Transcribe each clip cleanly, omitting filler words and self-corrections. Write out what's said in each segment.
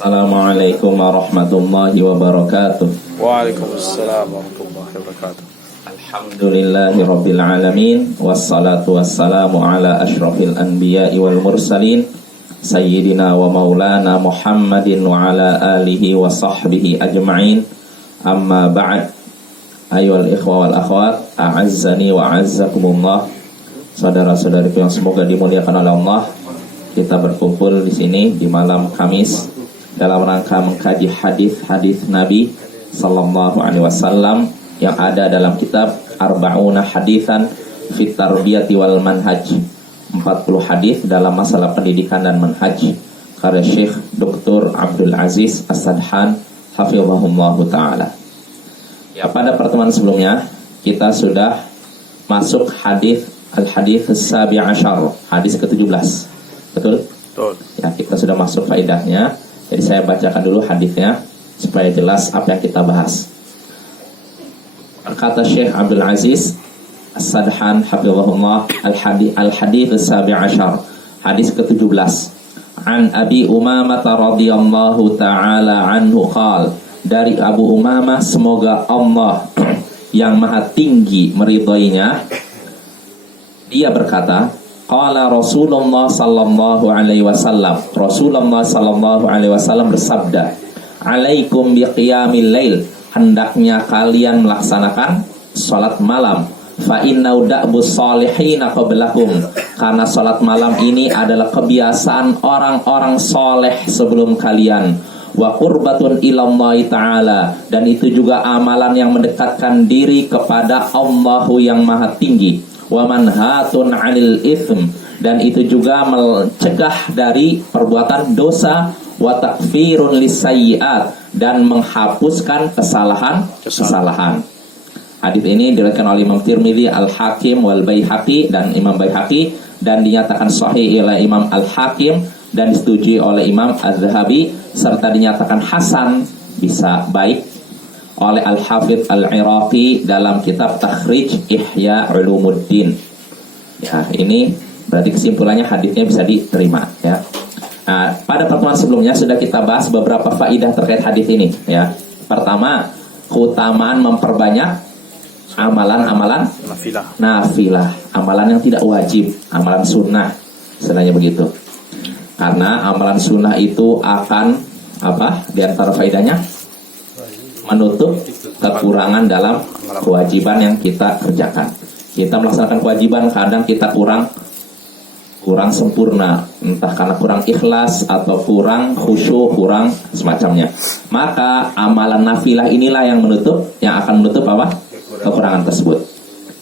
Assalamualaikum warahmatullahi wabarakatuh. Waalaikumsalam warahmatullahi wabarakatuh. Alhamdulillahi rabbil alamin. Wassalatu wassalamu ala ashrafil anbiya'i wal mursalin Sayyidina wa maulana Muhammadin wa ala alihi wa sahbihi ajma'in. Amma ba'd. Ayyuhal ikhwa wal akhwat, a'azzani wa a'azzakumullah. Saudara-saudariku yang semoga dimuliakan oleh Allah, kita berkumpul di sini di malam Kamis dalam rangka mengkaji hadis-hadis Nabi sallallahu alaihi wasallam yang ada dalam kitab Arba'una Haditsan fit Tarbiyati wal Manhaj. 40 hadis dalam masalah pendidikan dan manhaj karya Syekh Dr. Abdul Aziz As-Sadhan hafizahullahu taala. Ya, pada pertemuan sebelumnya kita sudah masuk hadis al-hadits as-sabi' asyar, hadis ke-17. Betul? Betul. Ya, kita sudah masuk faedahnya. Jadi saya bacakan dulu hadisnya supaya jelas apa yang kita bahas. Kata Syekh Abdul Aziz As-Sadhan hafizahullah, al-hadits as-sabi' asyar, hadis ke-17. An Abi Umamah radhiyallahu taala anhu qala, dari Abu Umamah semoga Allah yang maha tinggi meridhoinya, dia berkata, qala Rasulullah sallallahu alaihi wasallam, Rasulullah sallallahu alaihi wasallam bersabda, alaikum biqiyamil lail, hendaknya kalian melaksanakan salat malam, fa inna da'bus salihin qablakum, karena salat malam ini adalah kebiasaan orang-orang soleh sebelum kalian, wa qurbatun ilallahi ta'ala, dan itu juga amalan yang mendekatkan diri kepada Allah yang maha tinggi, wa manhatun 'anil itsm, dan itu juga mencegah dari perbuatan dosa, wa takfirun lisayyi'at, dan menghapuskan kesalahan. Hadis ini diriwayatkan oleh Imam Tirmidzi, Al-Hakim wal Baihaqi, dan Imam Baihaqi, dan dinyatakan sahih oleh Imam Al-Hakim dan disetujui oleh Imam Az-Zahabi, serta dinyatakan hasan, bisa baik, oleh Al-Hafidz Al-Iraqi dalam kitab Takhrij Ihya Ulumuddin. Ya, ini berarti kesimpulannya hadisnya bisa diterima, ya. Nah, pada pertemuan sebelumnya sudah kita bahas beberapa faidah terkait hadis ini, ya. Pertama, keutamaan memperbanyak amalan-amalan nafilah, amalan yang tidak wajib, amalan sunnah, istilahnya begitu. Karena amalan sunnah itu akan apa? Di antara faidahnya menutup kekurangan dalam kewajiban yang kita kerjakan. Kita melaksanakan kewajiban, kadang kita kurang sempurna, entah karena kurang ikhlas atau kurang khusyuk, kurang semacamnya. Maka amalan nafilah inilah yang akan menutup apa? Kekurangan tersebut.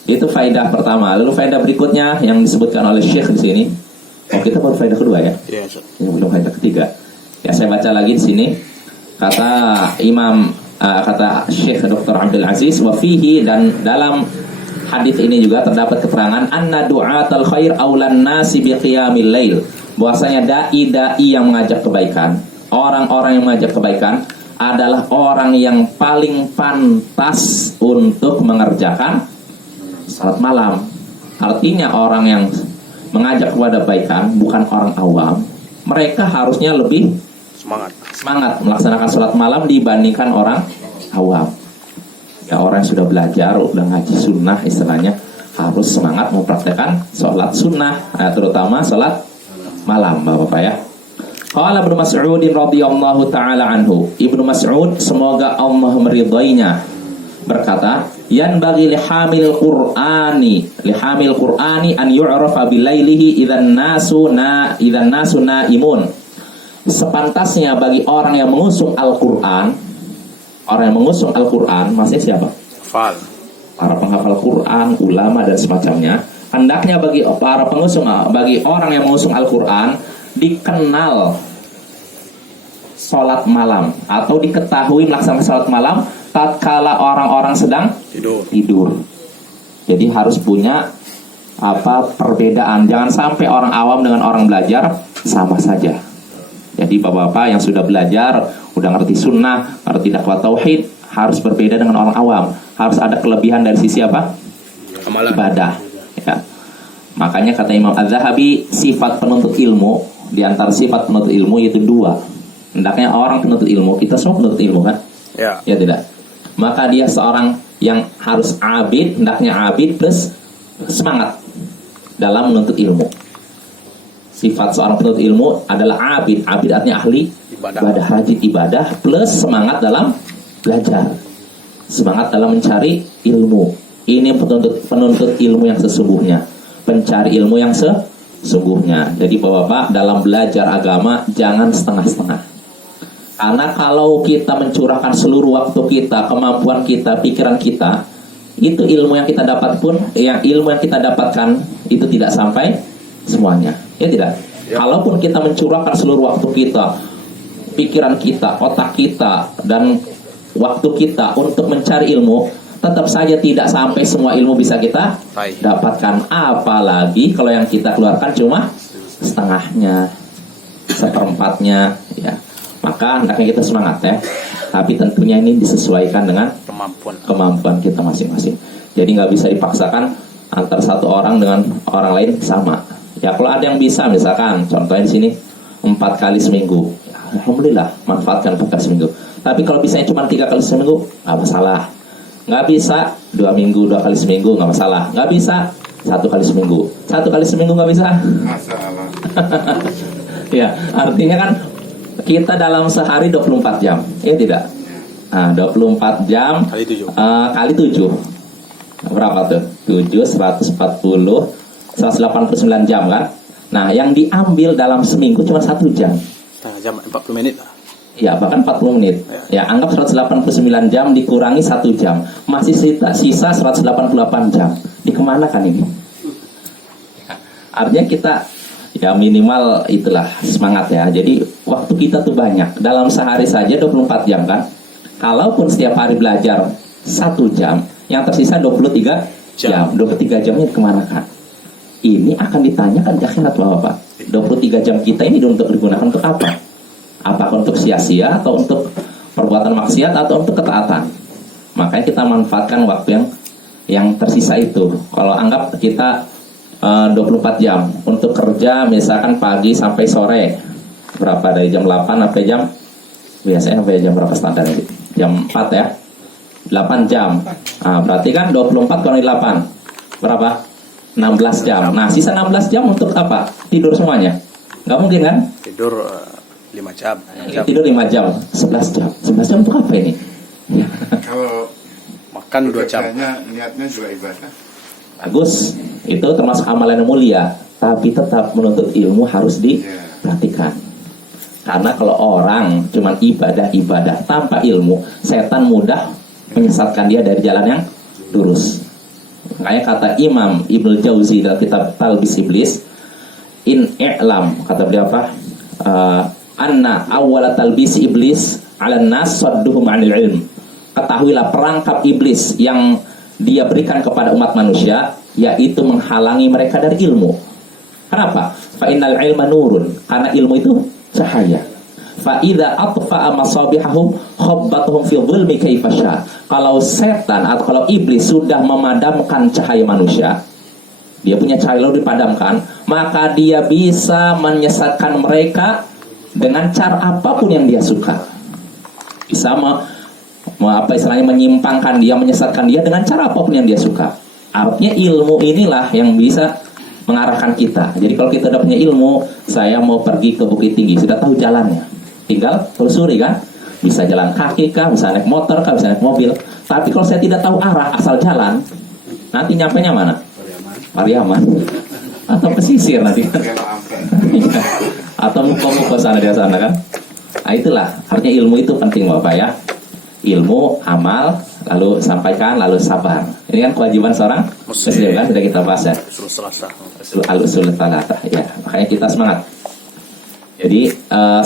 Itu faedah pertama. Lalu faedah berikutnya yang disebutkan oleh Syekh di sini. Oh, kita baru faedah kedua, ya? Iya, ini belum faedah ketiga. Ya, saya baca lagi di sini. Kata Syekh Dr. Abdul Aziz, wa fihi, dan dalam hadis ini juga terdapat keterangan anna du'atal khair aulan nasi biqiyamil lail, bahwasanya dai yang mengajak kebaikan, orang-orang yang mengajak kebaikan adalah orang yang paling pantas untuk mengerjakan salat malam. Artinya orang yang mengajak kepada kebaikan bukan orang awam, mereka harusnya lebih semangat melaksanakan salat malam dibandingkan orang awam. Ya, orang yang sudah belajar, udah ngaji sunnah istilahnya, harus semangat mempraktekkan sholat sunnah, terutama sholat malam, Bapak-bapak, ya. Qala Ibnu Mas'ud radhiyallahu taala anhu, Ibnu Mas'ud semoga Allah meridainya, berkata, yanbaghi lihamil qur'ani an yu'rafa bilailihi idzan nasu naimun. Sepantasnya bagi orang yang mengusung Al-Qur'an, maksudnya siapa? Para penghafal Quran, ulama dan semacamnya. Hendaknya bagi orang yang mengusung Al-Quran dikenal sholat malam, atau diketahui melaksanakan sholat malam tatkala orang-orang sedang tidur. Jadi harus punya perbedaan. Jangan sampai orang awam dengan orang belajar sama saja. Jadi bapak-bapak yang sudah belajar, udah ngerti sunnah, ngerti dakwah tauhid, harus berbeda dengan orang awam. Harus ada kelebihan dari sisi apa? Ibadah, ya. Makanya kata Imam Az-Zahabi, sifat penuntut ilmu, di antara sifat penuntut ilmu yaitu dua. Hendaknya orang penuntut ilmu, kita semua penuntut ilmu kan? Ya. Ya tidak. Maka dia seorang yang harus abid, hendaknya abid plus semangat dalam menuntut ilmu. Sifat seorang penuntut ilmu adalah abid. Abid artinya ahli ibadah, rajin ibadah plus semangat dalam belajar, semangat dalam mencari ilmu. Ini penuntut ilmu yang sesungguhnya, pencari ilmu yang sesungguhnya. Jadi Bapak-bapak, dalam belajar agama jangan setengah-setengah. Karena kalau kita mencurahkan seluruh waktu kita, kemampuan kita, pikiran kita, itu ilmu yang kita dapat pun, ilmu yang kita dapatkan itu tidak sampai semuanya. Ya tidak? Ya. Kalaupun kita mencurahkan seluruh waktu kita, pikiran kita, otak kita, dan waktu kita untuk mencari ilmu, tetap saja tidak sampai semua ilmu bisa kita dapatkan. Apalagi kalau yang kita keluarkan cuma setengahnya, seperempatnya, ya. Maka hendaknya kita semangat ya. Tapi tentunya ini disesuaikan dengan kemampuan kita masing-masing. Jadi nggak bisa dipaksakan antara satu orang dengan orang lain sama. Ya kalau ada yang bisa, misalkan contohnya di sini 4 kali seminggu, ya, alhamdulillah manfaatkan 4 kali seminggu. Tapi kalau bisanya cuma 3 kali seminggu, nggak masalah. Nggak bisa 2 minggu 2 kali seminggu, nggak masalah. Nggak bisa 1 kali seminggu, 1 kali seminggu nggak bisa. Masalah. Ya artinya kan kita dalam sehari 24 jam, ya tidak? Nah, 24 jam kali 7 berapa tuh? 7, 140, 189 jam kan? Nah, yang diambil dalam seminggu cuma 1 jam. Setengah jam, 40 menit lah. Ya, bahkan 40 menit. Ya, anggap 189 jam dikurangi 1 jam. Masih sisa 188 jam. Dikemanakan ini? Artinya kita ya minimal itulah semangat ya. Jadi waktu kita tuh banyak. Dalam sehari saja 24 jam kan. Kalaupun setiap hari belajar 1 jam, yang tersisa 23 jam. 23 jamnya kemanakan? Ini akan ditanyakan di akhirat Bapak. 23 jam kita ini untuk digunakan untuk apa? Apakah untuk sia-sia atau untuk perbuatan maksiat atau untuk ketaatan? Makanya kita manfaatkan waktu yang tersisa itu. Kalau anggap kita 24 jam untuk kerja, misalkan pagi sampai sore, berapa dari jam 8 sampai jam, biasanya sampai jam berapa standar ini? Jam 4 ya, 8 jam. Nah, berarti kan 24 kali 8 berapa? 16 jam. Nah, sisa 16 jam untuk apa? Tidur semuanya? Nggak mungkin kan? Tidur 5 jam. Tidur 5 jam, 11 jam. 11 jam untuk apa ini? Kalau makan 2 jam. Niatnya juga ibadah. Bagus, itu termasuk amalan yang mulia. Tapi tetap menuntut ilmu harus diperhatikan. Karena kalau orang cuma ibadah tanpa ilmu, setan mudah menyesatkan dia dari jalan yang lurus. Kayak kata Imam Ibnu Jauzi dalam kitab Talbis Iblis, in i'lam, kata beliau apa? Anna awwala talbis iblis 'alan nas sadduhum 'anil ilm. Ketahuilah perangkap iblis yang dia berikan kepada umat manusia yaitu menghalangi mereka dari ilmu. Kenapa? Fa innal ilma nurun, karena ilmu itu cahaya. Fa idza atfa'a masabihahum khabbatuhum fi dhulmi kaifa syaa. Kalau setan atau kalau iblis sudah memadamkan cahaya manusia, dia punya cahaya lalu dipadamkan, maka dia bisa menyesatkan mereka dengan cara apapun yang dia suka. Bisa menyimpangkan dia, menyesatkan dia dengan cara apapun yang dia suka. Artinya ilmu inilah yang bisa mengarahkan kita. Jadi kalau kita udah punya ilmu, saya mau pergi ke Bukit Tinggi, sudah tahu jalannya, tinggal telusuri kan. Bisa jalan kaki kah, bisa naik motor kah, bisa naik mobil. Tapi kalau saya tidak tahu arah, asal jalan, nanti nyampenya mana? Pariaman atau pesisir nanti kan? Atau muka-muka sana di sana kan? Nah itulah artinya ilmu itu penting Bapak ya. Ilmu, amal, lalu sampaikan, lalu sabar. Ini kan kewajiban seorang muslim kan, sudah kita bahas ya. Al-usul thalatha ya. Makanya kita semangat. Jadi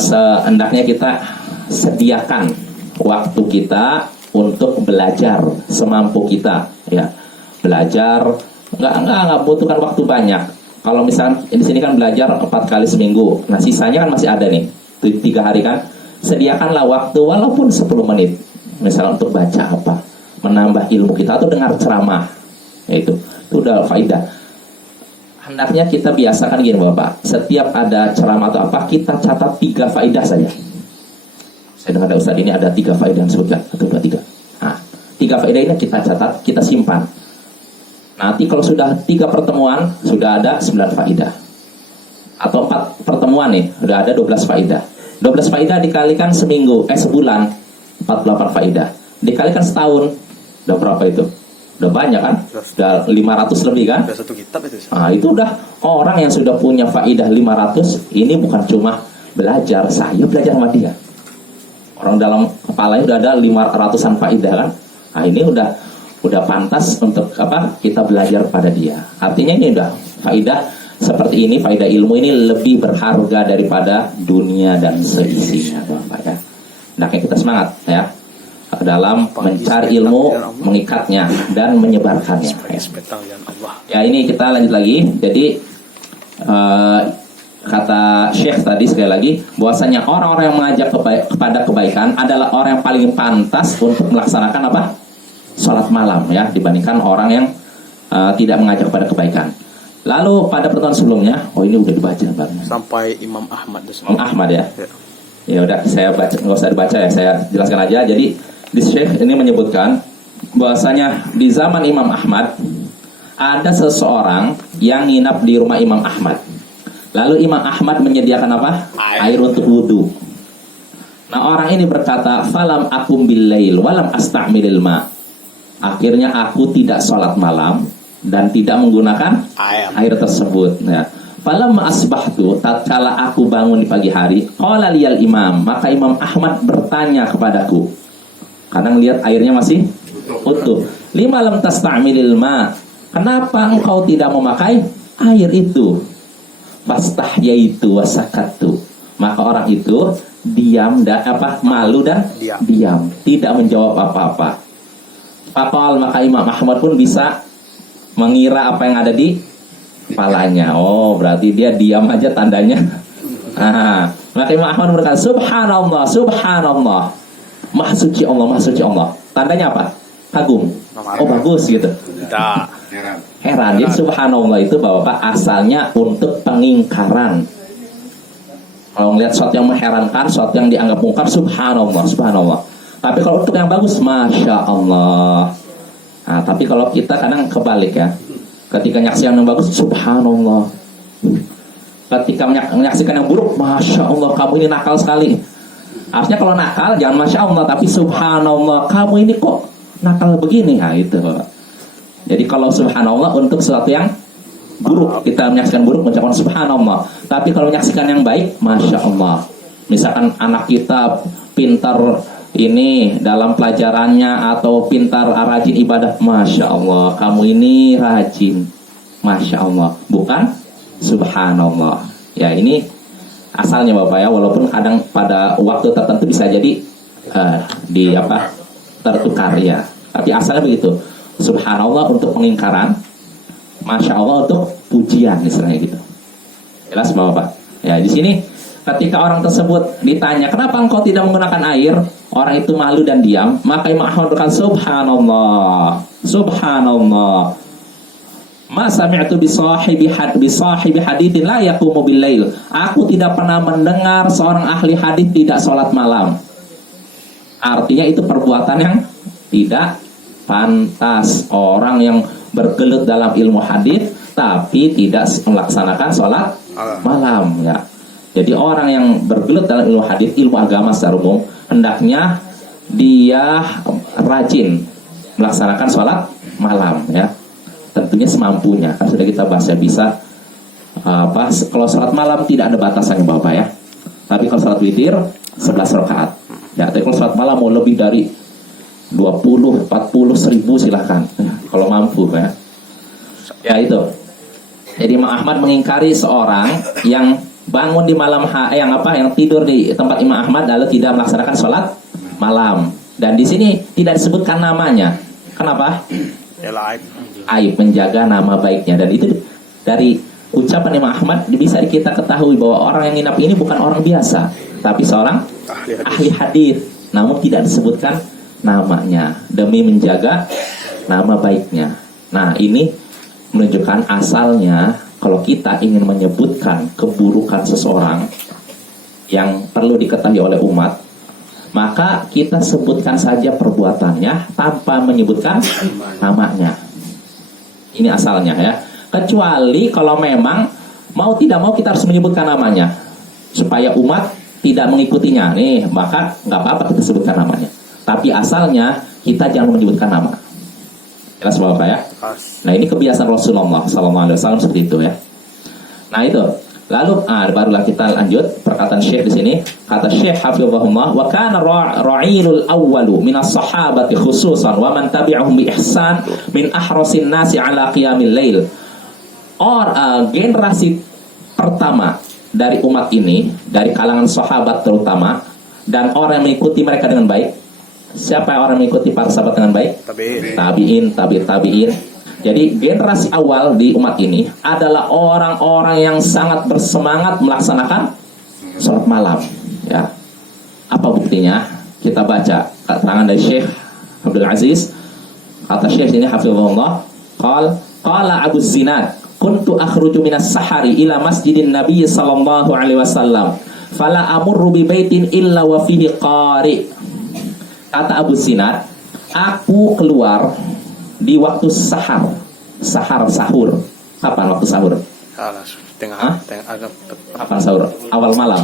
sehendaknya kita sediakan waktu kita untuk belajar semampu kita ya. Belajar nggak butuhkan waktu banyak. Kalau misalnya di sini kan belajar 4 kali seminggu. Nah, sisanya kan masih ada nih. 3 hari kan. Sediakanlah waktu walaupun 10 menit. Misalnya untuk baca apa, menambah ilmu kita atau dengar ceramah. Itu udah faidah. Hendaknya kita biasakan gini Bapak. Setiap ada ceramah atau apa, kita catat 3 faidah saja. Saya dengar dari Ustaz ini ada 3 faedah yang disebutkan. 1, 2, 3. Nah, 3 faedah ini kita catat, kita simpan. Nanti kalau sudah 3 pertemuan, sudah ada 9 faedah. Atau 4 pertemuan nih, sudah ada 12 faedah. 12 faedah dikalikan sebulan, 48 faedah. Dikalikan setahun, udah berapa itu? Udah banyak kan? Udah 500 lebih kan? Udah 1 kitab itu. Nah, itu udah orang yang sudah punya faedah 500. Ini bukan cuma belajar, saya belajar sama dia. Orang dalam kepalanya udah ada 500-an faedah kan? Nah, ini udah pantas untuk kita belajar pada dia. Artinya ini udah faedah seperti ini, faedah ilmu ini lebih berharga daripada dunia dan seisinya, Bapak ya. Hendaknya kita semangat ya dalam mencari ilmu, mengikatnya dan menyebarkannya. Ya, ini kita lanjut lagi. Jadi kata Syekh tadi sekali lagi bahwasanya orang-orang yang mengajak kepada kebaikan adalah orang yang paling pantas untuk melaksanakan sholat malam ya, dibandingkan orang yang tidak mengajak kepada kebaikan. Lalu pada pertemuan sebelumnya, ini udah dibaca Bang. Sampai Imam Ahmad. Imam Ahmad ya. Ya udah, saya baca, nggak usah dibaca ya, saya jelaskan aja. Jadi di Syekh ini menyebutkan bahwasanya di zaman Imam Ahmad ada seseorang yang nginap di rumah Imam Ahmad. Lalu Imam Ahmad menyediakan apa? Air untuk wudhu. Nah, orang ini berkata, "Falam akum bil-lail walam asta'milil ma." Akhirnya aku tidak sholat malam dan tidak menggunakan air tersebut. Ya. Falamma asbahtu, tatkala aku bangun di pagi hari, qala liyal imam, maka Imam Ahmad bertanya kepadaku. Kadang lihat airnya masih utuh. Lima lam tasta'milil ma. Kenapa engkau tidak memakai air itu? Fastahyaitu wasakattu. Maka orang itu diam dan malu dan diam, tidak menjawab apa-apa. Faqal, maka Imam Ahmad pun bisa mengira apa yang ada di kepalanya. Oh, berarti dia diam aja tandanya. Maka Imam Ahmad berkata, "Subhanallah, subhanallah. Maha suci Allah, maha suci Allah." Tandanya apa? Kagum. Oh, bagus gitu. Heran. Jadi subhanallah itu Bapak asalnya untuk pengingkaran. Kalau ngelihat sesuatu yang mengherankan, sesuatu yang dianggap mungkar, subhanallah, subhanallah. Tapi kalau untuk yang bagus, masya Allah. Nah, tapi kalau kita kadang kebalik ya. Ketika menyaksikan yang bagus, subhanallah. Ketika menyaksikan yang buruk, masya Allah, kamu ini nakal sekali. Harusnya kalau nakal, jangan masya Allah, tapi subhanallah, kamu ini kok nakal begini. Nah, itu Bapak. Jadi kalau subhanallah untuk sesuatu yang buruk, kita menyaksikan buruk, mengucapkan subhanallah. Tapi kalau menyaksikan yang baik, masya Allah. Misalkan anak kita pintar ini dalam pelajarannya atau pintar rajin ibadah, masya Allah, kamu ini rajin, masya Allah, bukan subhanallah. Ya, ini asalnya Bapak ya, walaupun kadang pada waktu tertentu bisa jadi tertukar ya. Tapi asalnya begitu. Subhanallah untuk pengingkaran, masya Allah untuk pujian, misalnya gitu. Jelas Bapak? Ya, di sini ketika orang tersebut ditanya, "Kenapa engkau tidak menggunakan air?" Orang itu malu dan diam. Maka Imam Ahmad berkata, "Subhanallah, subhanallah. Ma sami'tu bi sahibi haditsin la yaqumu bil lail." Aku tidak pernah mendengar seorang ahli hadis tidak sholat malam. Artinya itu perbuatan yang tidak pantas. Orang yang bergelut dalam ilmu hadis tapi tidak melaksanakan sholat malam ya. Jadi orang yang bergelut dalam ilmu hadis, ilmu agama secara umum, hendaknya dia rajin melaksanakan sholat malam ya. Tentunya semampunya. Kan sudah kita bahas ya, bisa kalau sholat malam tidak ada batasannya Bapak ya. Tapi kalau sholat witir 11 rakaat. Ya, tapi kalau sholat malam mau lebih dari 20, 40, 1000 silahkan kalau mampu ya. Ya itu. Jadi Imam Ahmad mengingkari seorang yang bangun di malam yang tidur di tempat Imam Ahmad lalu tidak melaksanakan sholat malam. Dan di sini tidak disebutkan namanya. Kenapa? Aib, menjaga nama baiknya. Dan itu dari ucapan Imam Ahmad bisa kita ketahui bahwa orang yang nginap ini bukan orang biasa, tapi seorang ahli hadis. Namun tidak disebutkan namanya demi menjaga nama baiknya. Nah, ini menunjukkan asalnya kalau kita ingin menyebutkan keburukan seseorang yang perlu diketahui oleh umat, maka kita sebutkan saja perbuatannya tanpa menyebutkan namanya. Ini asalnya ya. Kecuali kalau memang mau tidak mau kita harus menyebutkan namanya supaya umat tidak mengikutinya. Nih, maka nggak apa-apa kita sebutkan namanya. Tapi asalnya kita jangan menyebutkan nama. Jelas Bapak ya? Nah, ini kebiasaan Rasulullah SAW seperti itu ya. Nah, itu. Lalu barulah kita lanjut perkataan Syekh di sini. Kata Syekh hafizahullah, wa kana ra'ilul awwalu minas sahabati khususan wa man tabi'ahum bi ihsan min ahrasin nasi ala qiyamil lail. Generasi pertama dari umat ini, dari kalangan sahabat terutama, dan orang yang mengikuti mereka dengan baik. Siapa yang orang mengikuti para sahabat dengan baik? Tabi'in. Jadi generasi awal di umat ini adalah orang-orang yang sangat bersemangat melaksanakan sholat malam. Ya, apa buktinya? Kita baca keterangan dari Syekh Abdul Aziz. Kata Syekh ini hafizahullah, qala Abu Zinad, kuntu akhruju minas sahari ila masjidin Nabi sallallahu alaihi wasallam, fala amurru bi baitin illa wa fihi qari. Kata Abu Zinad, aku keluar di waktu sahur. Kapan waktu sahur? Kapan sahur? Awal malam.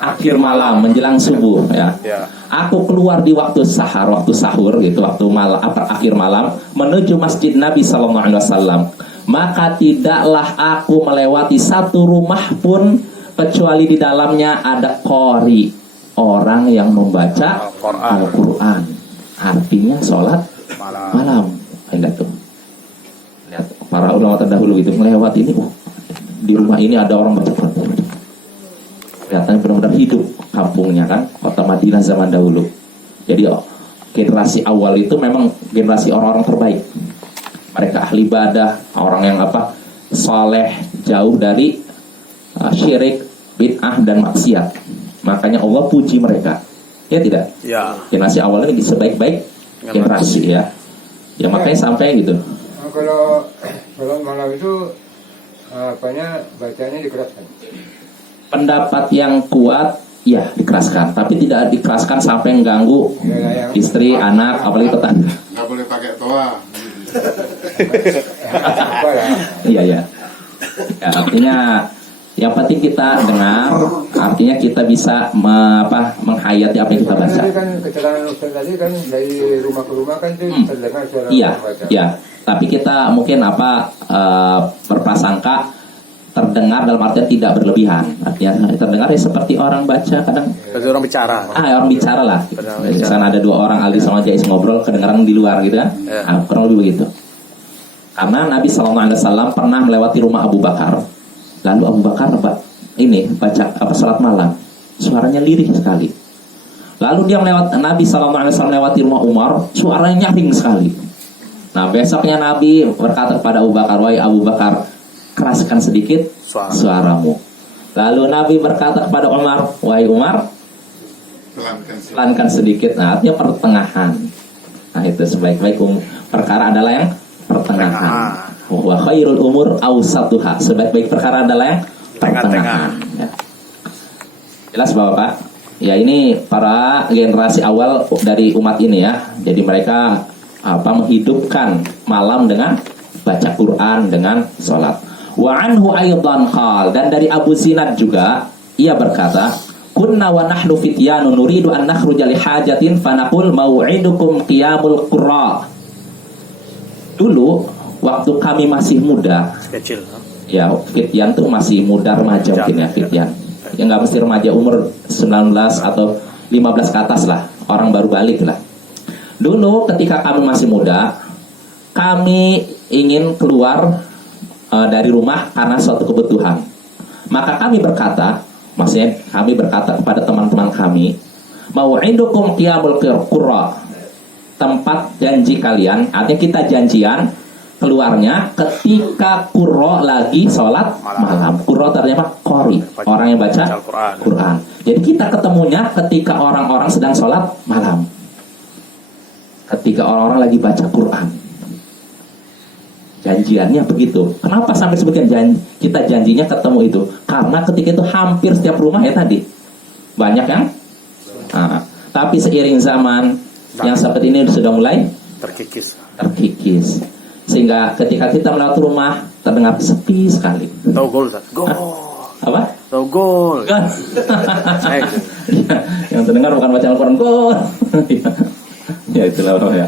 Akhir malam menjelang subuh ya. Aku keluar di waktu sahur gitu, waktu malam, akhir malam menuju masjid Nabi sallallahu alaihi wasallam. Maka tidaklah aku melewati satu rumah pun kecuali di dalamnya ada qari, orang yang membaca Al-Quran. Artinya sholat malam. Lihat tuh. Lihat para ulama terdahulu itu melewati ini. Di rumah ini ada orang baca Quran. Kelihatannya benar-benar hidup kampungnya kan, kota Madinah zaman dahulu. Jadi generasi awal itu memang generasi orang-orang terbaik. Mereka ahli ibadah, orang yang saleh, jauh dari syirik, bid'ah dan maksiat. Makanya Allah puji mereka. Ya tidak? Ya. Generasi awal ini sebaik-baik generasi ya. Ya makanya sampai gitu. Kalau malam itu bacanya dikeraskan. Pendapat yang kuat ya dikeraskan, tapi tidak dikeraskan sampai mengganggu istri, anak, apalagi tetangga. Nggak boleh pakai toa. Iya ya. Ya, artinya yang penting kita dengar, artinya kita bisa menghayati apa yang kita baca. Tadi kan keterangan Ustaz tadi kan dari rumah ke rumah kan itu terdengar suara membaca. Iya. Tapi kita mungkin berprasangka terdengar dalam artian tidak berlebihan. Artinya terdengar ya seperti orang baca kadang. Seperti orang bicara. Orang bicara lah. Misalnya ada dua orang Ali sama Jais ngobrol kedengaran di luar gitu kan. Kurang lebih begitu. Karena Nabi SAW pernah melewati rumah Abu Bakar. Lalu Abu Bakar baca salat malam, suaranya lirih sekali. Lalu Nabi SAW melewati rumah Umar, suaranya nyaring sekali. Nah besoknya Nabi berkata kepada Abu Bakar, wahai Abu Bakar, keraskan sedikit suaramu. Lalu Nabi berkata kepada Umar, wahai Umar, pelankan sedikit. Nah artinya pertengahan. Nah itu sebaik-baik perkara adalah yang pertengahan. Wa khairul umur awsatuha. Sebaik-baik perkara adalah yang pertengahan. Ya. Jelas Bapak? Ya ini para generasi awal dari umat ini ya. Jadi mereka menghidupkan malam dengan baca Quran, dengan sholat. Wa anhu aydan qal, dan dari Abu Zinad juga ia berkata, kunna wa nahnu fityanun nuridu an nakhruja li hajatin fanaqul mau'idukum qiyamul qurra. Dulu waktu kami masih muda, kecil, ya fityan tuh masih muda remaja mungkin ya fityan. Ya nggak mesti remaja, umur 19 atau 15 ke atas lah, orang baru balik lah. Dulu ketika kami masih muda, kami ingin keluar dari rumah karena suatu kebutuhan. Maka kami berkata, maksudnya kami berkata kepada teman-teman kami, mau'idukum qiyamul qurra, tempat janji kalian, artinya kita janjian keluarnya ketika qurra lagi sholat malam. Qurra terjemah qori, orang yang baca Quran. Jadi kita ketemunya ketika orang-orang sedang sholat malam, ketika orang-orang lagi baca Quran. Janjiannya begitu. Kenapa sampai sebutkan kita janjinya ketemu itu? Karena ketika itu hampir setiap rumah ya tadi banyak yang Nah, tapi seiring zaman yang seperti ini sudah mulai Terkikis. terkikis, sehingga ketika kita melewati rumah terdengar sepi sekali. Tahu gol, Ustaz? Gol. Apa? Tahu gol. Kan? Saya Yang terdengar bukan bacaan Al-Quran, gol. Ya itulah orang ya.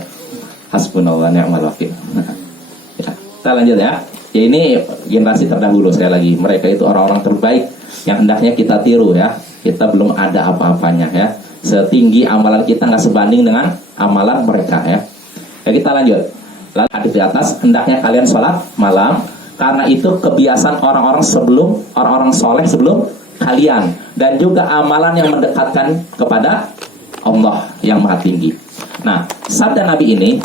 Hasbunallah ni'mal wakil. Ya, kita lanjut ya. Ya ini generasi terdahulu sekali lagi. Mereka itu orang-orang terbaik yang hendaknya kita tiru ya. Kita belum ada apa-apanya ya. Setinggi amalan kita nggak sebanding dengan amalan mereka ya. Ya kita lanjut. Lalu hadis di atas, hendaknya kalian sholat malam karena itu kebiasaan orang-orang soleh sebelum kalian, dan juga amalan yang mendekatkan kepada Allah yang Maha Tinggi. Nah, sabda Nabi ini,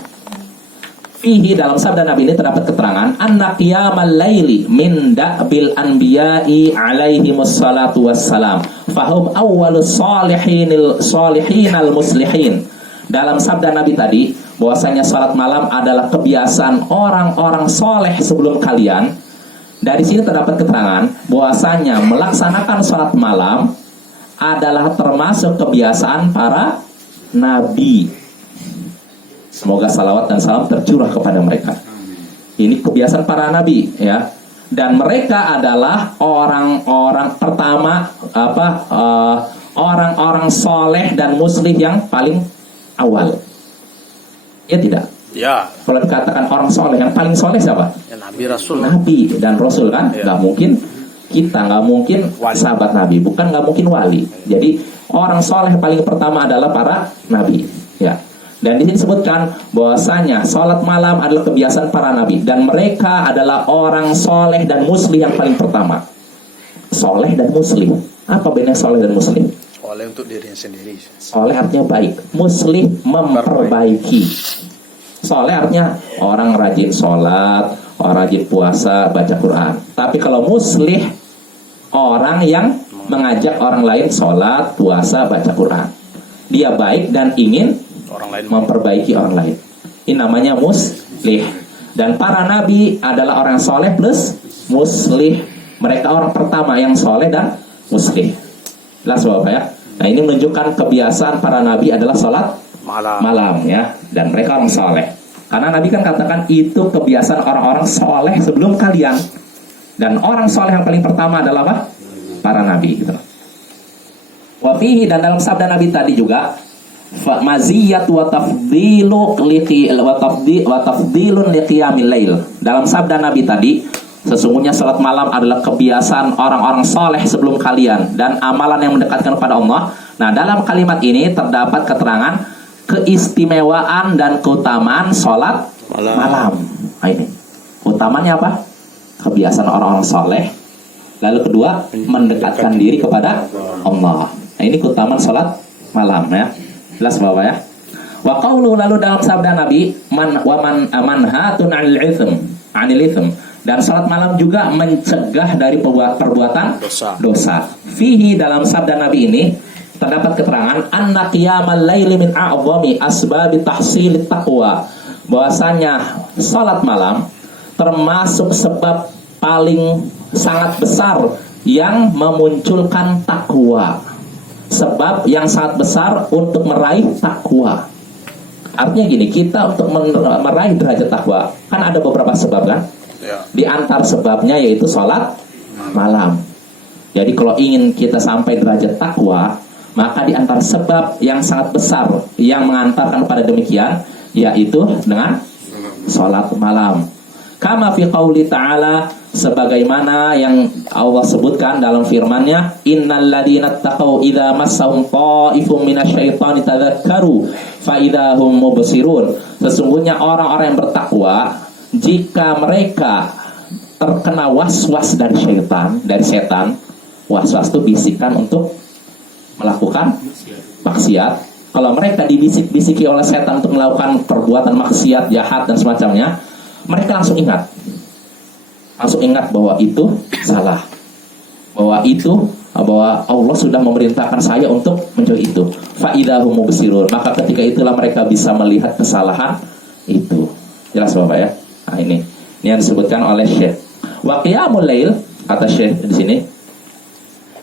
dalam sabda Nabi ini terdapat keterangan anna qiyamal laili min da'bil anbiya'i alaihimus salatu wassalam fahum awwalus salihinal muslihin. Dalam sabda Nabi tadi, bahwasanya salat malam adalah kebiasaan orang-orang soleh sebelum kalian. Dari sini terdapat keterangan bahwasanya melaksanakan salat malam adalah termasuk kebiasaan para nabi. Semoga salawat dan salam tercurah kepada mereka. Ini kebiasaan para nabi ya. Dan mereka adalah orang-orang pertama orang-orang soleh dan muslih yang paling awal. Ya tidak? Ya. Kalau dikatakan orang soleh, yang paling soleh siapa? Ya, Nabi Rasul. Nabi dan Rasul kan? Ya. Nggak mungkin kita, nggak mungkin Wali. sahabat Nabi, bukan nggak mungkin wali. Jadi orang soleh paling pertama adalah para Nabi. Ya. Dan di sini disebutkan bahwasanya sholat malam adalah kebiasaan para Nabi dan mereka adalah orang soleh dan muslim yang paling pertama. Soleh dan muslim. Apa bedanya soleh dan muslim? Oleh untuk dirinya sendiri. Soleh artinya baik, muslim memperbaiki. Soleh artinya orang rajin sholat, orang rajin puasa, baca Quran. Tapi kalau muslih, orang yang mengajak orang lain sholat, puasa, baca Quran. Dia baik dan ingin Orang lain memperbaiki orang lain. Ini namanya muslih. Dan para nabi adalah orang soleh plus muslih. Mereka orang pertama yang soleh dan muslih. Jelas Bapak ya. Nah ini menunjukkan kebiasaan para nabi adalah sholat malam ya. Dan mereka orang soleh. Karena Nabi kan katakan itu kebiasaan orang-orang soleh sebelum kalian. Dan orang soleh yang paling pertama adalah apa? Para nabi gitu. Wafihi, dan dalam sabda Nabi tadi juga maziyat wa tafdilun liqiyamil lail. Dalam sabda Nabi tadi, sesungguhnya salat malam adalah kebiasaan orang-orang soleh sebelum kalian dan amalan yang mendekatkan kepada Allah. Nah, dalam kalimat ini terdapat keterangan keistimewaan dan keutamaan salat malam. Nah, ini utamanya apa? Kebiasaan orang-orang soleh. Lalu kedua, mendekatkan diri kepada Allah. Nah, ini keutamaan salat malam ya. Jelas Bapak ya. Wa qaulu, lalu dalam sabda Nabi, manhatun 'anil itsm. Dan salat malam juga mencegah dari perbuatan dosa. Fihi, dalam sabda Nabi ini terdapat keterangan anna qiyamal laili min a'zami asbabi tahsilit taqwa. Bahwasanya salat malam termasuk sebab paling sangat besar yang memunculkan takwa. Sebab yang sangat besar untuk meraih takwa. Artinya gini, kita untuk meraih derajat takwa kan ada beberapa sebab kan? Ya. Di antar sebabnya yaitu sholat malam. Jadi kalau ingin kita sampai derajat takwa, maka di antar sebab yang sangat besar yang mengantarkan pada demikian yaitu dengan sholat malam. Kama fi qauli ta'ala, sebagaimana yang Allah sebutkan dalam firman-Nya, innal ladzina taqau idza massahum ta'ifum minasyaitani tadzakkaru fa idzahum mubsirun. Sesungguhnya orang-orang yang bertakwa, jika mereka terkena was-was dari setan, was-was itu bisikan untuk melakukan maksiat. Kalau mereka dibisik-bisiki oleh setan untuk melakukan perbuatan maksiat, jahat dan semacamnya, mereka langsung ingat bahwa itu salah, bahwa Allah sudah memerintahkan saya untuk menjauhi itu. Faidahum mubsirun, maka ketika itulah mereka bisa melihat kesalahan itu. Jelas Bapak ya. Nah, ini yang disebutkan oleh Syekh. Wa qiyamul lail, kata Syekh di sini,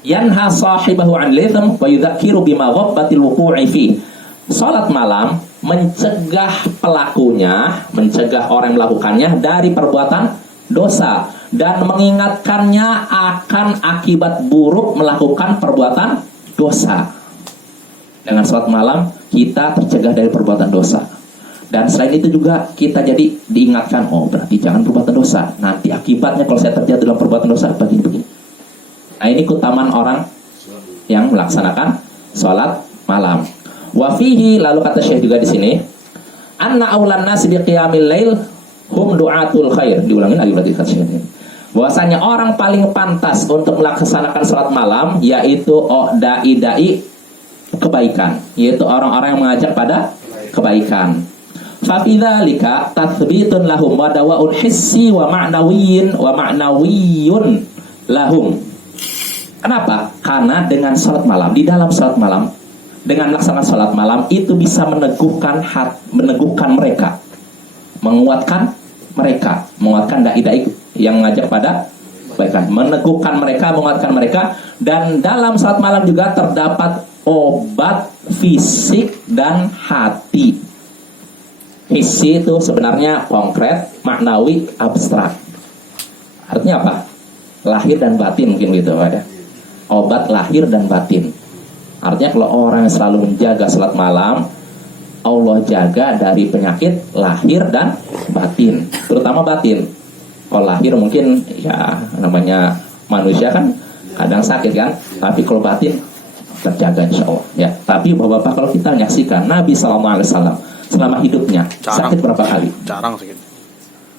yanha sahibahu 'anil itsm wa yudzakiru bima ghabbatil wuqu'i fi. Salat malam mencegah pelakunya, mencegah orang yang melakukannya dari perbuatan dosa dan mengingatkannya akan akibat buruk melakukan perbuatan dosa. Dengan salat malam kita tercegah dari perbuatan dosa. Dan selain itu juga kita jadi diingatkan, oh berarti jangan perbuatan dosa. Nanti akibatnya kalau saya terjatuh dalam perbuatan dosa begini-begini. Nah ini keutamaan orang yang melaksanakan sholat malam. Wafihi, lalu kata Syekh juga di sini, anna aulan nasi bi qiyamil lail hum du'atul khair. Diulangin lagi kata Syekh. Bahwasanya orang paling pantas untuk melaksanakan sholat malam yaitu dai-dai kebaikan, yaitu orang-orang yang mengajak pada kebaikan. Fabidzalika tathbitun lahum wa dawaun hissi wa ma'nawiyyun lahum. Kenapa? Karena dengan salat malam, di dalam salat malam, dengan melaksanakan salat malam itu bisa meneguhkan mereka, menguatkan dai-dai yang mengajak pada kebaikan, meneguhkan mereka, menguatkan mereka. Dan dalam salat malam juga terdapat obat fisik dan hati. Hissi itu sebenarnya konkret, maknawi, abstrak. Artinya apa? Lahir dan batin mungkin gitu ada. Obat lahir dan batin. Artinya kalau orang yang selalu menjaga salat malam, Allah jaga dari penyakit lahir dan batin, terutama batin. Kalau lahir mungkin ya namanya manusia kan kadang sakit kan, tapi kalau batin terjaga insya Allah ya. Tapi bapak-bapak, kalau kita menyaksikan Nabi SAW selama hidupnya sakit berapa kali? Jarang sakit.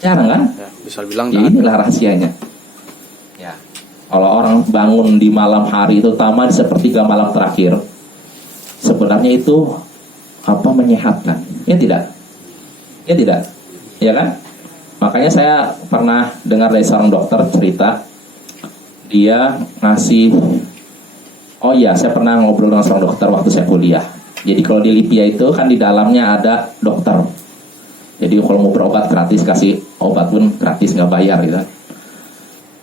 Jarang kan? Ya, bisa bilang ya, inilah rahasianya. Ya. Kalau orang bangun di malam hari, terutama di sepertiga malam terakhir, sebenarnya itu menyehatkan. Ya tidak? Ya tidak? Ya kan? Makanya saya pernah dengar dari seorang dokter cerita, dia ngasih, saya pernah ngobrol dengan seorang dokter waktu saya kuliah. Jadi kalau di Lipia itu kan di dalamnya ada dokter. Jadi kalau mau berobat gratis, kasih obat pun gratis, nggak bayar gitu.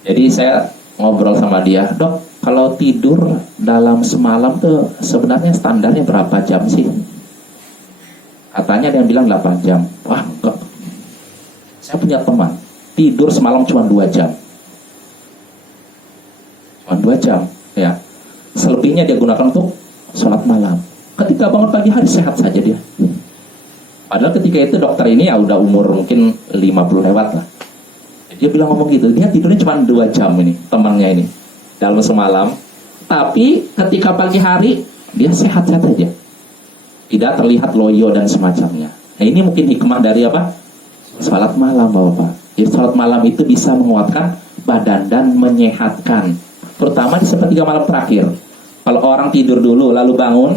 Jadi saya ngobrol sama dia, dok, kalau tidur dalam semalam tuh sebenarnya standarnya berapa jam sih? Katanya dia bilang 8 jam. Wah, enggak. Saya punya teman tidur semalam cuma 2 jam. Cuma 2 jam, ya. Selebihnya dia gunakan untuk sholat malam. Ketika bangun pagi hari sehat saja dia. Padahal ketika itu dokter ini ya udah umur mungkin 50 lewat lah. Dia bilang ngomong gitu, dia tidurnya cuma 2 jam ini, temannya ini, dalam semalam. Tapi ketika pagi hari dia sehat-sehat saja, tidak terlihat loyo dan semacamnya. Nah ini mungkin hikmah dari apa? Salat malam, Bapak. Jadi salat malam itu bisa menguatkan badan dan menyehatkan, terutama di sepertiga malam terakhir. Kalau orang tidur dulu lalu bangun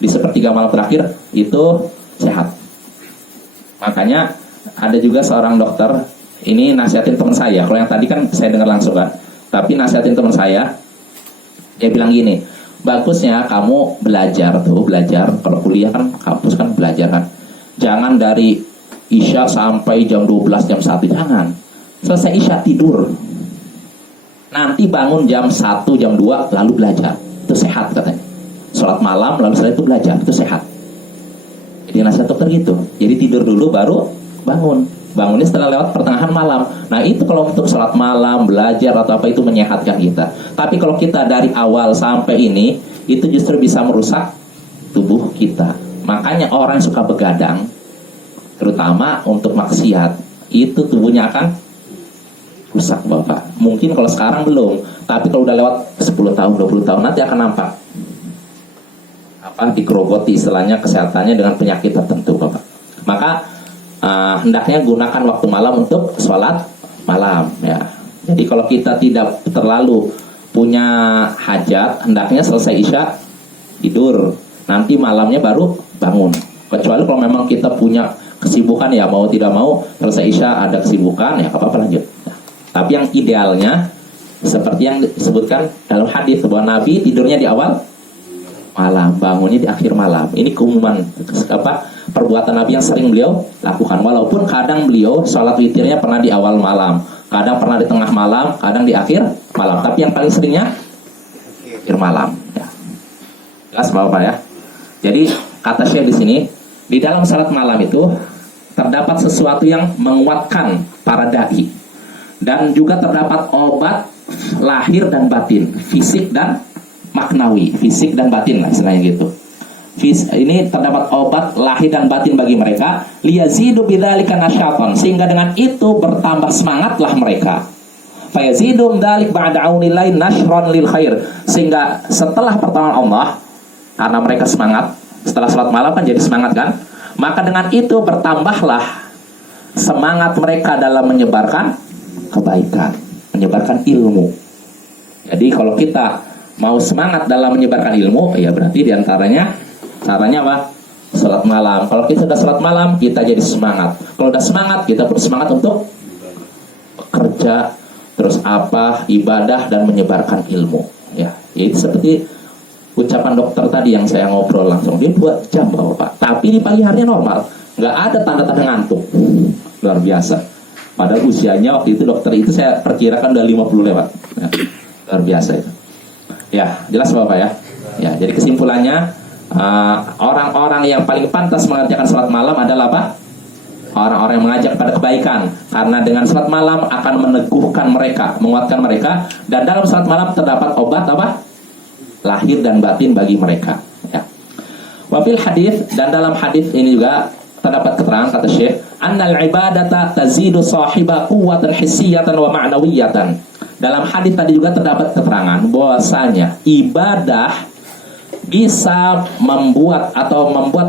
di sepertiga malam terakhir itu sehat. Makanya ada juga seorang dokter, ini nasihatin teman saya. Kalau yang tadi kan saya dengar langsung kan, tapi nasihatin teman saya, dia bilang gini, bagusnya kamu belajar kalau kuliah kan kampus kan belajar kan, jangan dari Isya sampai jam 12 jam 1, jangan. Selesai Isya tidur, nanti bangun jam 1 jam 2 lalu belajar, itu sehat katanya. Sholat malam lalu setelah itu belajar, itu sehat. Jadi nasihat dokter gitu. Jadi tidur dulu baru bangun. Bangunnya setelah lewat pertengahan malam. Nah itu kalau untuk sholat malam, belajar atau apa itu menyehatkan kita. Tapi kalau kita dari awal sampai ini, itu justru bisa merusak tubuh kita. Makanya orang yang suka begadang, terutama untuk maksiat, itu tubuhnya akan rusak, Bapak. Mungkin kalau sekarang belum, tapi kalau udah lewat 10 tahun, 20 tahun nanti akan nampak digerogoti istilahnya kesehatannya dengan penyakit tertentu, Bapak. Maka hendaknya gunakan waktu malam untuk sholat malam ya. Jadi kalau kita tidak terlalu punya hajat, hendaknya selesai Isya tidur, nanti malamnya baru bangun. Kecuali kalau memang kita punya kesibukan ya, mau tidak mau selesai Isya ada kesibukan ya, apa-apa lanjut. Tapi yang idealnya seperti yang disebutkan dalam hadis bahwa Nabi tidurnya di awal malam, bangunnya di akhir malam. Ini keumuman perbuatan Nabi yang sering beliau lakukan. Walaupun kadang beliau sholat witirnya pernah di awal malam, kadang pernah di tengah malam, kadang di akhir malam. Tapi yang paling seringnya akhir malam. Ya. Jelas Bapak ya. Jadi kata Syekh di sini, di dalam salat malam itu terdapat sesuatu yang menguatkan para dai, dan juga terdapat obat lahir dan batin, fisik dan maknawi, fisik dan batin lah istilahnya gitu. Ini terdapat obat lahir dan batin bagi mereka, liyazidu bidzalika nasyatan, sehingga dengan itu bertambah semangatlah mereka. Fayazidum dzalik ba'da aunillahi nashran lil khair, sehingga setelah pertolongan Allah, karena mereka semangat setelah salat malam kan jadi semangat kan, maka dengan itu bertambahlah semangat mereka dalam menyebarkan kebaikan, menyebarkan ilmu. Jadi kalau kita mau semangat dalam menyebarkan ilmu, ya berarti diantaranya caranya apa? Salat malam. Kalau kita sudah salat malam, kita jadi semangat. Kalau udah semangat, kita bersemangat untuk kerja, terus apa, ibadah dan menyebarkan ilmu. Ya, itu seperti ucapan dokter tadi yang saya ngobrol langsung. Dia 2 jam Bapak. Tapi di pagi harinya normal, nggak ada tanda-tanda ngantuk. Luar biasa. Padahal usianya waktu itu dokter itu saya perkirakan udah 50 lewat. Ya, luar biasa itu. Ya, jelas Bapak ya. Ya, jadi kesimpulannya, orang-orang yang paling pantas mengerjakan salat malam adalah apa? Orang-orang yang mengajak pada kebaikan, karena dengan salat malam akan meneguhkan mereka, menguatkan mereka, dan dalam salat malam terdapat obat apa? Lahir dan batin bagi mereka. Ya. Wafil hadis, dan dalam hadis ini juga terdapat keterangan kata Syekh, annal ibadata tazidu sahiba quwwatan hissiyatan wa ma'nawiyatan. Dalam hadis tadi juga terdapat keterangan bahwasanya ibadah bisa membuat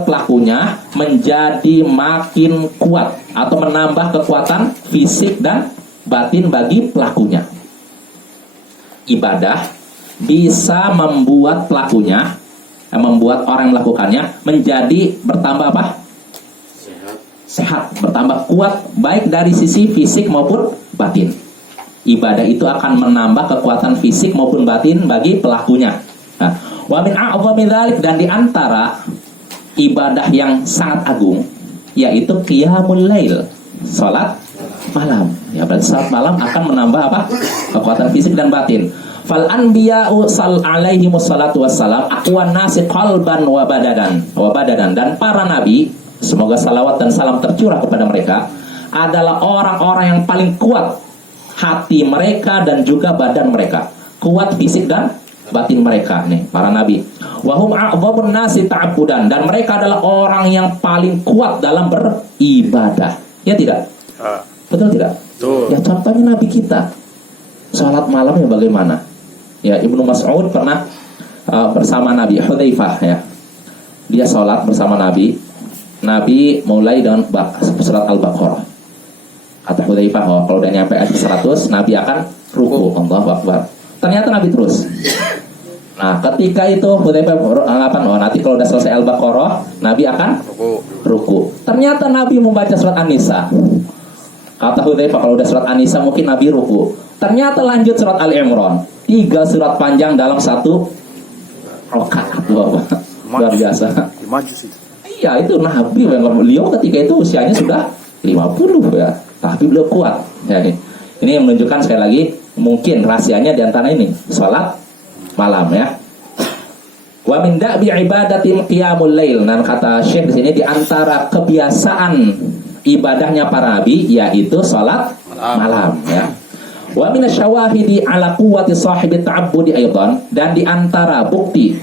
pelakunya menjadi makin kuat atau menambah kekuatan fisik dan batin bagi pelakunya. Ibadah bisa membuat pelakunya, membuat orang yang melakukannya menjadi bertambah apa? Sehat, bertambah kuat baik dari sisi fisik maupun batin. Ibadah itu akan menambah kekuatan fisik maupun batin bagi pelakunya. Nah, wa min a'zami dzalik, dan di antara ibadah yang sangat agung yaitu qiyamul lail, salat malam. Ya, berarti salat malam akan menambah apa? Kekuatan fisik dan batin. Fal anbiya'u alaihi wassalatu wassalam aqwan nasi qalban wa badadan, dan para nabi, semoga salawat dan salam tercurah kepada mereka, adalah orang-orang yang paling kuat hati mereka dan juga badan mereka, kuat fisik dan batin mereka nih para nabi. Wahum a'dhamun nasi ta'abbudan, dan mereka adalah orang yang paling kuat dalam beribadah. Ya tidak? Betul tidak? Betul. Ya contohnya nabi kita. Salat malamnya bagaimana? Ya, Ibnu Mas'ud pernah bersama Nabi Hudzaifah ya. Dia salat bersama Nabi. Nabi mulai dengan surat Al-Baqarah. Kata Hudzaifah, kalau udah nyampe ayat 100, Nabi akan ruku. Allahu Akbar. Ternyata Nabi terus. Nah, ketika itu Hudzaifah nanti kalau udah selesai Al-Baqarah, Nabi akan ruku. Ternyata Nabi membaca surat An-Nisa. Kata Hudzaifah, kalau udah surat An-Nisa mungkin Nabi ruku. Ternyata lanjut surat Al-Imran. 3 surat panjang dalam 1 rakaat. Luar biasa. Iya, itu Nabi beliau ketika itu usianya sudah 50 ya. Tapi beliau kuat. Ya, ini yang menunjukkan sekali lagi mungkin rahasianya di antara ini, salat malam ya. Wa min da'bi ibadatin qiyamul lail. Dan kata Syekh di sini di antara kebiasaan ibadahnya para nabi yaitu salat malam ya. Wa min asyawahidi ala quwwati sahibi ta'abbudi aidan, dan di antara bukti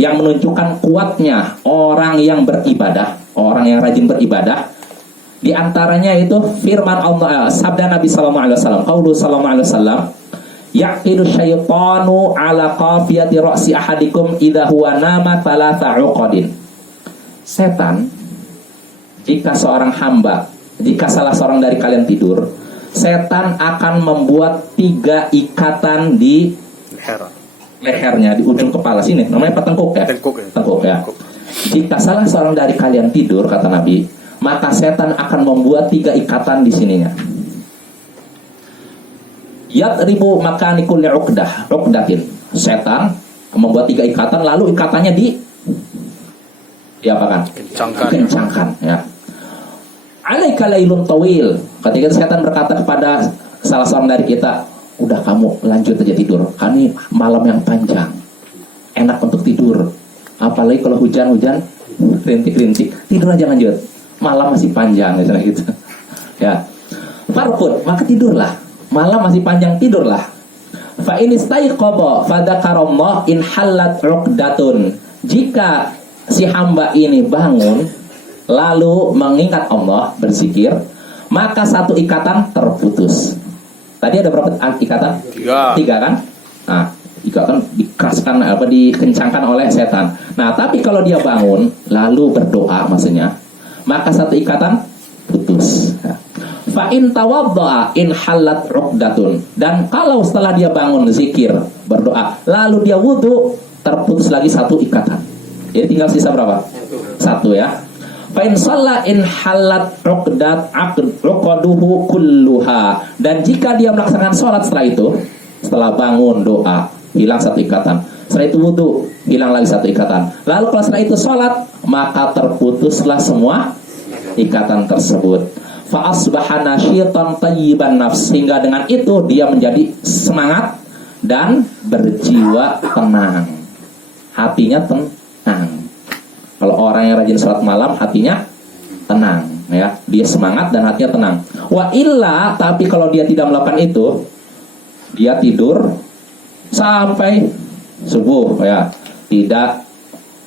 yang menunjukkan kuatnya orang yang beribadah, orang yang rajin beribadah, di antaranya itu firman Allah, sabda Nabi sallallahu alaihi wasallam, qaulu sallallahu alaihi wasallam, yaqidu syaitanu ala qafiyati ra'si ahadikum idza huwa nama thalatha uqadin. Setan, jika salah seorang dari kalian tidur, setan akan membuat 3 ikatan di lehernya, di ujung kepala sini, namanya petengkuk ya. Tengkuk ya. Jika salah seorang dari kalian tidur, kata Nabi, maka setan akan membuat 3 ikatan di sininya. Yadribu makanikul uqdatin. Setan membuat 3 ikatan, lalu ikatannya diapakan? Kencangkan ya. Alaika lailun tawil. Ketika setan berkata kepada salah seorang dari kita, udah kamu lanjut aja tidur, kan ini malam yang panjang. enak untuk tidur. Apalagi kalau hujan-hujan, rintik-rintik, tidur aja lanjut. Malam masih panjang, misalnya gitu. Ya, farqud, maka tidurlah. Malam masih panjang, tidurlah. Fa in istayqadha fadzakarallah in halat 'uqdatun. Jika si hamba ini bangun lalu mengingat Allah, berzikir, maka satu ikatan terputus. Tadi ada berapa ikatan? 3 kan? Nah, ikatan dikeraskan dikencangkan oleh setan. Nah, tapi kalau dia bangun lalu berdoa maksudnya, maka satu ikatan putus. Fa in tawaddaa in halat 'uqdatun. Dan kalau setelah dia bangun zikir, berdoa, lalu dia wudu, terputus lagi satu ikatan. Jadi tinggal sisa berapa? Satu ya. Fa in shalla in halat 'uqduhu kulluha. Dan jika dia melaksanakan sholat setelah itu, setelah bangun doa, hilang satu ikatan. Setelah itu wudu, hilang lagi satu ikatan. Lalu kalau setelah itu sholat, maka terputuslah semua ikatan tersebut. Fa asbaha nasyitan thayyiban nafs. Hingga dengan itu dia menjadi semangat dan berjiwa tenang. Hatinya tenang. Kalau orang yang rajin sholat malam, hatinya tenang, ya. Dia semangat dan hatinya tenang. Wa illa, tapi kalau dia tidak melakukan itu, dia tidur sampai subuh, ya. Tidak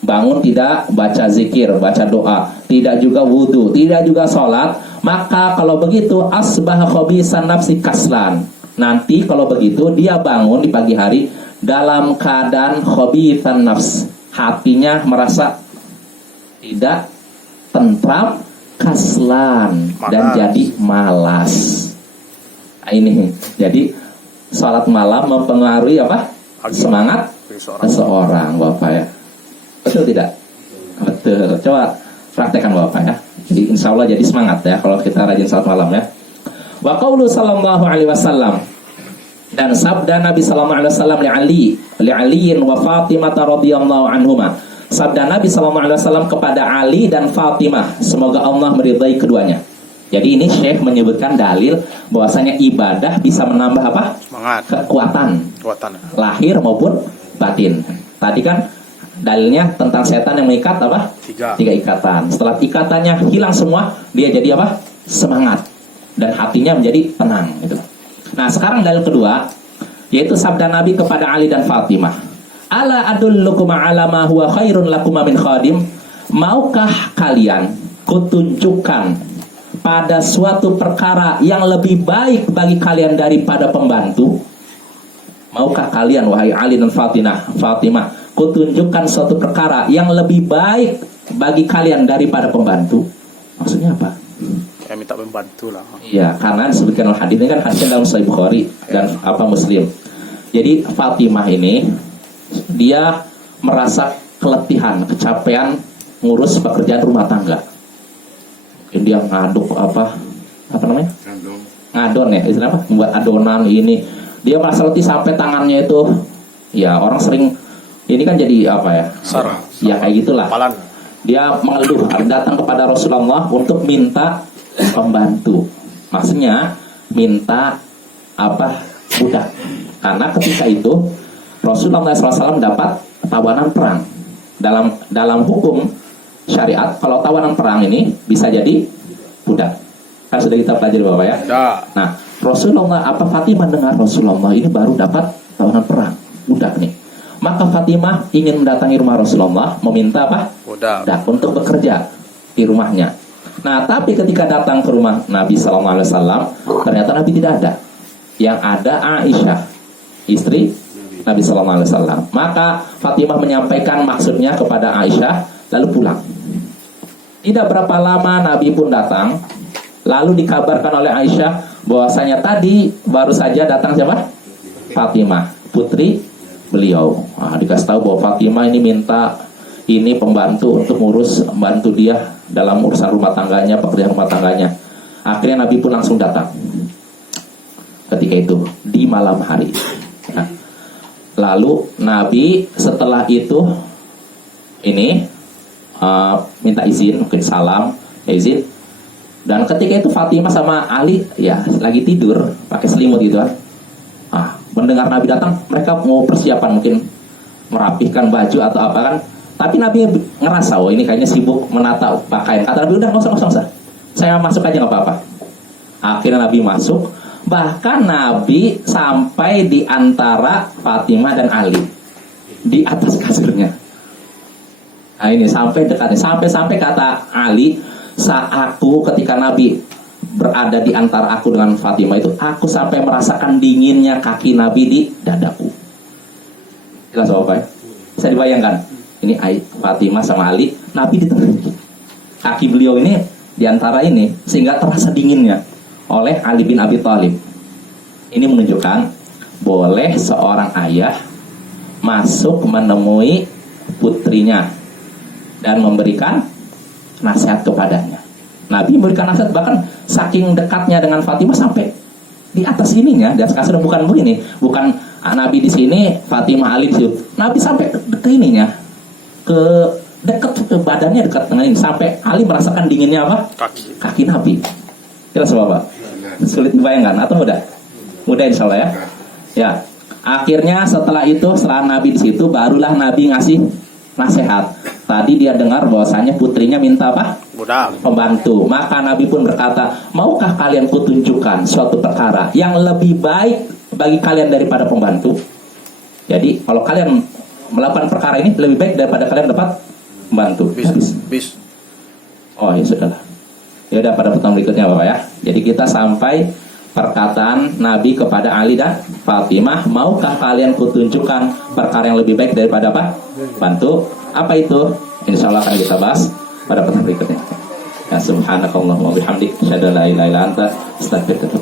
bangun, tidak baca zikir, baca doa, tidak juga wudu, tidak juga sholat, maka kalau begitu asbah khabisan nafsi kaslan. Nanti kalau begitu dia bangun di pagi hari dalam keadaan khabisan nafs, hatinya merasa tidak tentram, kaslan, dan jadi malas. Nah, ini jadi sholat malam mempengaruhi apa? Semangat seseorang, Bapak ya. Betul tidak? Betul. Coba praktekkan Bapak ya. Jadi insya Allah jadi semangat ya kalau kita rajin salat malam ya. Wa qaulu sallallahu alaihi wasallam, dan sabda Nabi sallallahu alaihi wasallam li Aliin wa Fatimah radhiyallahu anhuma. Sabda Nabi sallallahu alaihi wasallam kepada Ali dan Fatimah, semoga Allah meridai keduanya. Jadi ini Syekh menyebutkan dalil bahwasanya ibadah bisa menambah apa? Semangat. Kekuatan lahir maupun batin. Tadi kan dalilnya tentang setan yang mengikat apa? 3 ikatan. Setelah ikatannya hilang semua, dia jadi apa? Semangat. Dan hatinya menjadi tenang gitu. Nah, sekarang dalil kedua, yaitu sabda Nabi kepada Ali dan Fatimah. Ala adullukum ala ma huwa khairun lakum min khadim. Maukah kalian kutunjukkan pada suatu perkara yang lebih baik bagi kalian daripada pembantu? Maukah kalian, wahai Ali dan Fatimah, kutunjukkan suatu perkara yang lebih baik bagi kalian daripada pembantu? Maksudnya apa? Kayak minta pembantu lah. Iya, karena disebutkan hadis ini kan hadisnya dalam Sahih Bukhari dan Muslim. Jadi Fatimah ini dia merasa keletihan, kecapean ngurus pekerjaan rumah tangga. Mungkin dia ngaduk apa namanya? Ngadon ya, istilah apa? Membuat adonan ini. Dia merasa letih sampai tangannya itu, ya orang sering ini kan jadi apa ya? Sarah. Ya kayak gitulah. Palan. Dia mengeluh, datang kepada Rasulullah untuk minta pembantu. Maksudnya minta apa? Budak. Karena ketika itu Rasulullah SAW dapat tawanan perang. Dalam hukum syariat, kalau tawanan perang ini bisa jadi budak. Kan sudah kita pelajari Bapak ya. Nah, Rasulullah Fatimah dengar Rasulullah ini baru dapat tawanan perang, budak nih. Maka Fatimah ingin mendatangi rumah Rasulullah, meminta apa? Budak untuk bekerja di rumahnya. Nah, tapi ketika datang ke rumah Nabi SAW, ternyata Nabi tidak ada. Yang ada Aisyah, istri Nabi SAW. Maka Fatimah menyampaikan maksudnya kepada Aisyah, lalu pulang. Tidak berapa lama Nabi pun datang, lalu dikabarkan oleh Aisyah bahwasanya tadi baru saja datang siapa? Fatimah, putri beliau. Nah, dikasih tahu bahwa Fatimah ini minta ini pembantu untuk membantu dia dalam urusan rumah tangganya, pekerjaan rumah tangganya. Akhirnya Nabi pun langsung datang. Ketika itu di malam hari. Nah, lalu Nabi setelah itu ini minta izin, mungkin salam, izin. Dan ketika itu Fatimah sama Ali ya lagi tidur pakai selimut gitu kan. Mendengar Nabi datang, mereka mau persiapan mungkin merapihkan baju atau apa kan. Tapi Nabi ngerasa, oh ini kayaknya sibuk menata pakaian. Kata Nabi, udah nggak usah. Saya masuk aja nggak apa-apa. Akhirnya Nabi masuk. Bahkan Nabi sampai di antara Fatimah dan Ali, di atas kasurnya. Nah ini sampai dekatnya, sampai kata Ali, saat aku ketika Nabi berada di antara aku dengan Fatimah itu, aku sampai merasakan dinginnya kaki Nabi di dadaku. Jelas apa ya? Bisa dibayangkan? Ini Fatimah sama Ali, Nabi di tengah. Kaki beliau ini di antara ini, sehingga terasa dinginnya oleh Ali bin Abi Thalib. Ini menunjukkan boleh seorang ayah masuk menemui putrinya dan memberikan nasihat kepadanya. Nabi memberikan nasihat, bahkan saking dekatnya dengan Fatimah sampai di atas ininya, di atas kasur, bukan begini, bukan Nabi di sini, Fatimah Ali di situ. Nabi sampai ke ininya, ke dekat ke badannya, dekat dengan ini, sampai Ali merasakan dinginnya apa? Kaki Nabi. Kira sebab Pak? Sulit dibayangkan atau mudah? Mudah insya Allah ya. Ya. Akhirnya setelah itu, setelah Nabi di situ, barulah Nabi ngasih nasihat. Tadi dia dengar bahwasanya putrinya minta apa? Budak. Pembantu. Maka Nabi pun berkata, maukah kalian kutunjukkan suatu perkara yang lebih baik bagi kalian daripada pembantu? Jadi kalau kalian melakukan perkara ini lebih baik daripada kalian dapat pembantu. Bis. Oh ya sudahlah. Ya udah, pada pertemuan berikutnya Bapak ya. Jadi kita sampai perkataan Nabi kepada Ali dan Fatimah, maukah kalian kutunjukkan perkara yang lebih baik daripada apa? Bantu. Apa itu? Insya Allah akan kita bahas pada pertemuan berikutnya. Ya subhanakallahumma wa bihamdik, asyhadu an la ilaha illa anta, astaghfiruka.